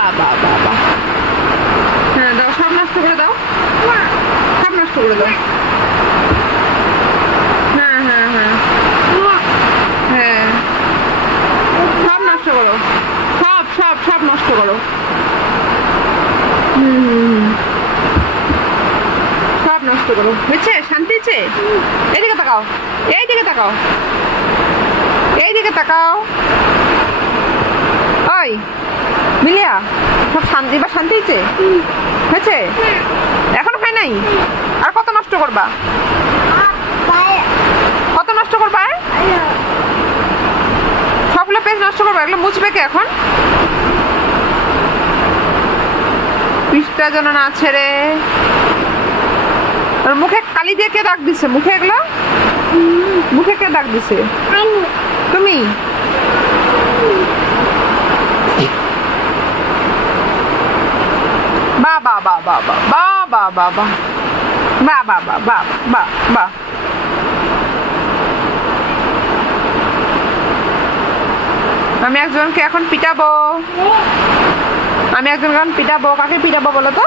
বাবা বাবা, হ্যাঁ দাও, সব নষ্ট করে দাও, সব নষ্ট করে দাও। হ্যাঁ হ্যাঁ হ্যাঁ হ্যাঁ, সব নষ্ট করো, সব সব সব নষ্ট করো। সব নষ্ট করো, হয়েছে? শান্তি হয়েছে? এইদিকে তাকাও, এইদিকে তাকাও, এইদিকে তাকাও। ওই মিলিয়া, সব শান্তি বা শান্তি হয়েছে? হয়েছে? এখনো হয় নাই? আর কত নষ্ট করবা? কত নষ্ট করবা? সবগুলো পেজ নষ্ট করবা? এগুলো মুছবে কে এখন? পৃষ্ঠা যেন না ছেড়ে। আর মুখে কালি দিয়ে কে দাগ দিছে মুখে? এগুলো মুখে কে দাগ দিছে? তুমি? বা বা বা বা বা বা বা বা বা বা বা বা বা বা বা। আমি একজনকে এখন পিটাবো, আমি একজনকে এখন পিটাবো। কাকে পিটাবো বলো তো?